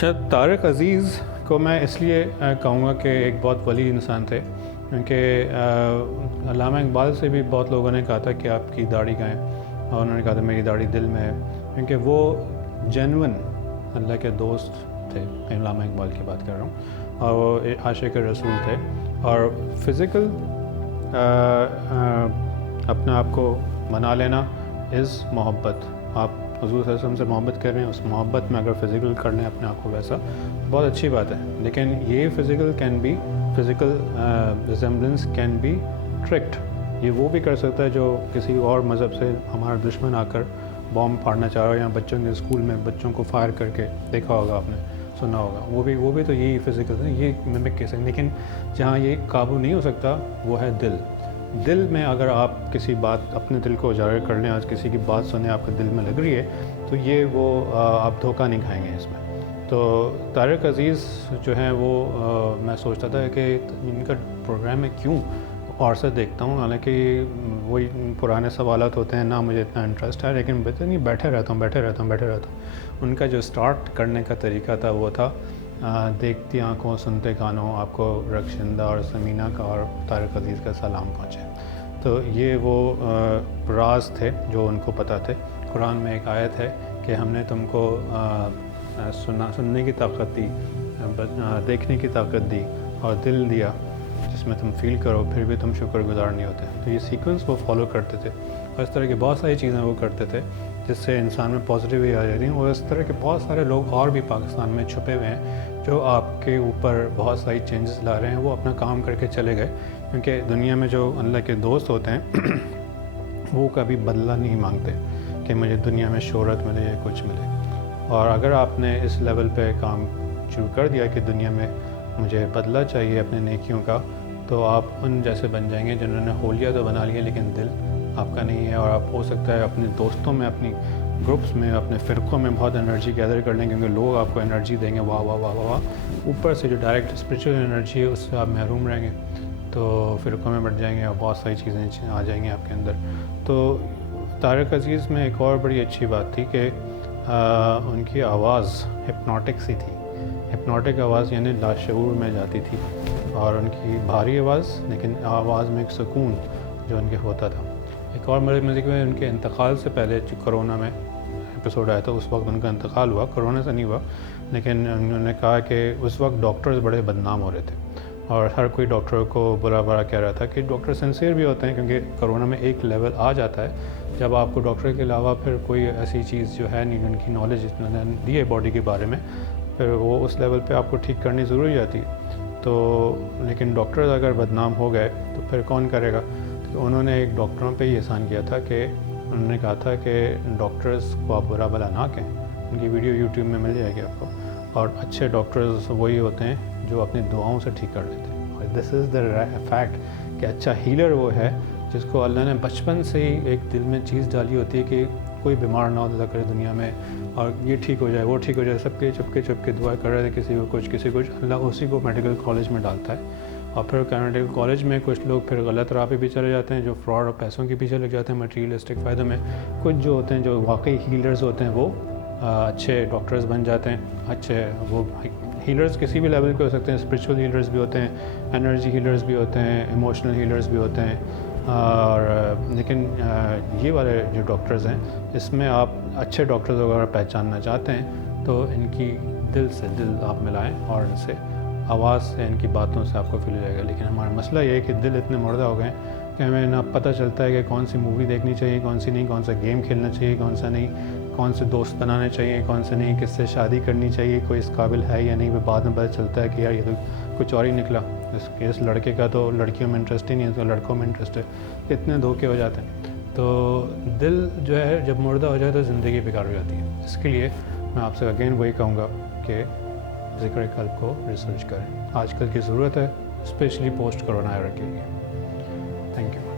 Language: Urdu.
اچھا، طارق عزیز کو میں اس لیے کہوں گا کہ ایک بہت ولی انسان تھے، کیونکہ علامہ اقبال سے بھی بہت لوگوں نے کہا تھا کہ آپ کی داڑھی کہاں ہے، اور انہوں نے کہا تھا میری داڑھی دل میں ہے، کیونکہ وہ جینون اللہ کے دوست تھے۔ علامہ اقبال کی بات کر رہا ہوں، اور وہ عاشق رسول تھے، اور فزیکل اپنے آپ کو بنا لینا از محبت۔ آپ حضور صلی اللہ علیہ وسلم سے محبت کر رہے ہیں، اس محبت میں اگر فزیکل کر لیں اپنے آپ کو ویسا، بہت اچھی بات ہے، لیکن یہ physical resemblance can be tricked. یہ وہ بھی کر سکتا ہے جو کسی اور مذہب سے ہمارا دشمن آ کر بام پھاڑنا چاہ رہا ہے، یا بچوں کے اسکول میں بچوں کو فائر کر کے دیکھا ہوگا، آپ نے سنا ہوگا، وہ بھی تو یہی فزیکل ہے، یہ ممک کر سکتے، لیکن جہاں یہ قابو نہیں ہو سکتا وہ ہے دل میں۔ اگر آپ کسی بات اپنے دل کو اجاگر کر لیں، آج کسی کی بات سنیں آپ کے دل میں لگ رہی ہے، تو یہ وہ آپ دھوکہ نہیں کھائیں گے اس میں۔ تو طارق عزیز جو ہیں وہ میں سوچتا تھا کہ ان کا پروگرام میں کیوں اور سے دیکھتا ہوں، حالانکہ وہی پرانے سوالات ہوتے ہیں، نہ مجھے اتنا انٹرسٹ ہے، لیکن نہیں بیٹھے رہتا ہوں۔ ان کا جو سٹارٹ کرنے کا طریقہ تھا وہ تھا دیکھتی آنکھوں سنتے کانوں، آپ کو رخشندہ اور سمینہ کا اور طارق عزیز کا سلام پہنچے۔ تو یہ وہ راز تھے جو ان کو پتہ تھے۔ قرآن میں ایک آیت ہے کہ ہم نے تم کو سننے کی طاقت دی، دیکھنے کی طاقت دی اور دل دیا جس میں تم فیل کرو، پھر بھی تم شکر گزار نہیں ہوتے۔ تو یہ سیکوینس وہ فالو کرتے تھے، اور اس طرح کی بہت ساری چیزیں وہ کرتے تھے جس سے انسان میں پازیٹیوٹی آ جاتی ہے، اور اس طرح کے بہت سارے لوگ اور بھی پاکستان میں چھپے ہوئے ہیں جو آپ کے اوپر بہت ساری چینجز لا رہے ہیں۔ وہ اپنا کام کر کے چلے گئے، کیونکہ دنیا میں جو اللہ کے دوست ہوتے ہیں وہ کبھی بدلہ نہیں مانگتے کہ مجھے دنیا میں شہرت ملے یا کچھ ملے۔ اور اگر آپ نے اس لیول پہ کام شروع کر دیا کہ دنیا میں مجھے بدلہ چاہیے اپنے نیکیوں کا، تو آپ ان جیسے بن جائیں گے جنہوں نے حولیہ تو بنا لیا لیکن دل آپ کا نہیں ہے۔ اور آپ ہو سکتا ہے اپنے دوستوں میں، اپنی گروپس میں، اپنے فرقوں میں بہت انرجی گیدر کر لیں، کیونکہ لوگ آپ کو انرجی دیں گے، واہ واہ واہ واہ واہ، اوپر سے جو ڈائریکٹ اسپریچول انرجی ہے اس سے آپ محروم رہیں گے، تو فرقوں میں بڑھ جائیں گے اور بہت ساری چیزیں آ جائیں گی آپ کے اندر۔ تو طارق عزیز میں ایک اور بڑی اچھی بات تھی کہ ان کی آواز ہپنوٹک سی تھی، ہپنوٹک آواز یعنی لاشعور میں جاتی تھی، اور ان کی بھاری آواز لیکن آواز میں ایک سکون جو ان کے ہوتا تھا۔ ایک اور بڑی مزے کی ان کے انتقال سے پہلے جو کرونا میں ایپیسوڈ آیا تھا، اس وقت ان کا انتقال ہوا، کرونا سے نہیں ہوا، لیکن انہوں نے کہا کہ اس وقت ڈاکٹرز بڑے بدنام ہو رہے تھے، اور ہر کوئی ڈاکٹر کو برا برا کہہ رہا تھا کہ ڈاکٹر سنسیئر بھی ہوتے ہیں، کیونکہ کرونا میں ایک لیول آ جاتا ہے جب آپ کو ڈاکٹر کے علاوہ پھر کوئی ایسی چیز جو ہے نہیں، ان کی نالج اتنا دی ہے باڈی کے بارے میں، پھر وہ اس لیول پہ آپ کو ٹھیک کرنی ضروری جاتی ہے۔ تو لیکن ڈاکٹرز اگر بدنام ہو گئے تو پھر کون کرے گا؟ تو انہوں نے ایک ڈاکٹروں پہ ہی احسان کیا تھا کہ انہوں نے کہا تھا کہ ڈاکٹرز کو آپ برا بھلا نہ کہیں، ان کی ویڈیو یوٹیوب میں مل جائے گی آپ کو، اور اچھے ڈاکٹرز وہی ہوتے ہیں جو اپنی دعاؤں سے ٹھیک کر لیتے ہیں، اور دس از دا فیکٹ کہ اچھا ہیلر وہ ہے جس کو اللہ نے بچپن سے ہی ایک دل میں چیز ڈالی ہوتی ہے کہ کوئی بیمار نہ ہو کرے دنیا میں، اور یہ ٹھیک ہو جائے وہ ٹھیک ہو جائے، سب کے چپ کے دعا کر رہے تھے، کسی کو کچھ، اللہ اسی کو میڈیکل کالج میں ڈالتا ہے، اور پھر میڈیکل کالج میں کچھ لوگ پھر غلط راہ پہ بھی چلے جاتے ہیں، جو فراڈ اور پیسوں کے پیچھے لگ جاتے ہیں، مٹیریلسٹک فائدوں میں۔ کچھ جو ہوتے ہیں جو واقعی ہیلرز ہوتے ہیں وہ اچھے ڈاکٹرز بن جاتے ہیں، اچھے وہ ہیلرز کسی بھی لیول پہ ہو سکتے ہیں، اسپریچول ہیلرز بھی ہوتے ہیں، انرجی ہیلرز بھی ہوتے ہیں، ایموشنل ہیلرز بھی ہوتے ہیں، اور لیکن یہ والے جو ڈاکٹرز ہیں اس میں آپ اچھے ڈاکٹرز اگر پہچاننا چاہتے ہیں تو ان کی دل سے دل آپ ملائیں، اور ان سے آواز سے، ان کی باتوں سے آپ کو فیل ہو جائے گا۔ لیکن ہمارا مسئلہ یہ ہے کہ دل اتنے مردہ ہو گئے کہ ہمیں نہ پتہ چلتا ہے کہ کون سی مووی دیکھنی چاہیے، کون سی نہیں، کون سا گیم کھیلنا چاہیے، کون سا نہیں، کون سے دوست بنانے چاہیے، کون سے نہیں، کس سے شادی کرنی چاہیے، کوئی اس قابل ہے یا نہیں، وہ بعد میں پتہ چلتا ہے کہ یار یہ تو کچھ اور ہی نکلا، اس لڑکے کا تو لڑکیوں میں انٹرسٹ ہی نہیں ہے، تو لڑکوں میں انٹرسٹ ہے، اتنے دھوکے ہو جاتے ہیں۔ تو دل جو ہے جب مردہ ہو جائے تو زندگی بیکار ہو جاتی ہے۔ اس کے لیے میں آپ سے اگین وہی کہوں گا کہ ذکر قلب کو ریسرچ کریں، آج کل کی ضرورت ہے، اسپیشلی پوسٹ کرونا ایرا کے لیے۔ Thank you.